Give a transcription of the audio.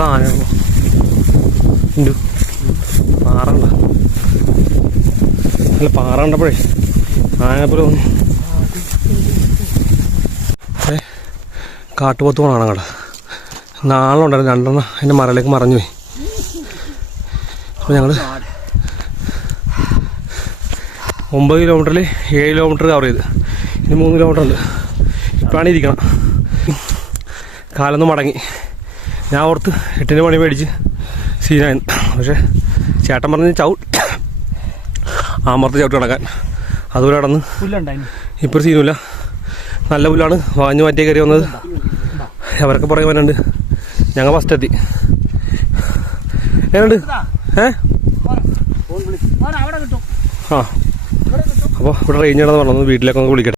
സാധനങ്ങളോ ഉണ്ട്. പാറണ്ട അല്ല, പാറ കണ്ടപ്പോഴേ ആനപ്പുറം തോന്നി. കാട്ടുപോത്ത് പോകണം കട. നാളെ ഉണ്ടായിരുന്നു 2 എൻ്റെ മരയിലേക്ക് മറഞ്ഞു പോയി. അപ്പോൾ ഞങ്ങൾ 9 കിലോമീറ്ററിൽ 7 കിലോമീറ്റർ കവർ ചെയ്ത്. ഇനി 3 കിലോമീറ്റർ ഉണ്ട്. ഇപ്പോഴാണ് ഇരിക്കണം. കാലൊന്നും മടങ്ങി. ഞാൻ ഓർത്ത് 8 മണി മേടിച്ച് സീനായിരുന്നു. പക്ഷേ ചേട്ടൻ പറഞ്ഞ് ആമർത്ത് ചവിട്ട് കിടക്കാൻ. അതുപോലെ കിടന്ന് ഇപ്പോൾ സീനുമില്ല. നല്ല പുല്ലാണ്. വാഞ്ഞു മാറ്റിയ കയറി വന്നത്. അവരൊക്കെ പുറകെ വന്നുണ്ട്. ഞങ്ങൾ ഫസ്റ്റ് എത്തി. എങ്ങനെയുണ്ട്? ആ അപ്പോൾ ഇവിടെ റേഞ്ച് ആണെന്ന് പറഞ്ഞു. വീട്ടിലേക്കൊന്ന് വിളിക്കട്ടെ.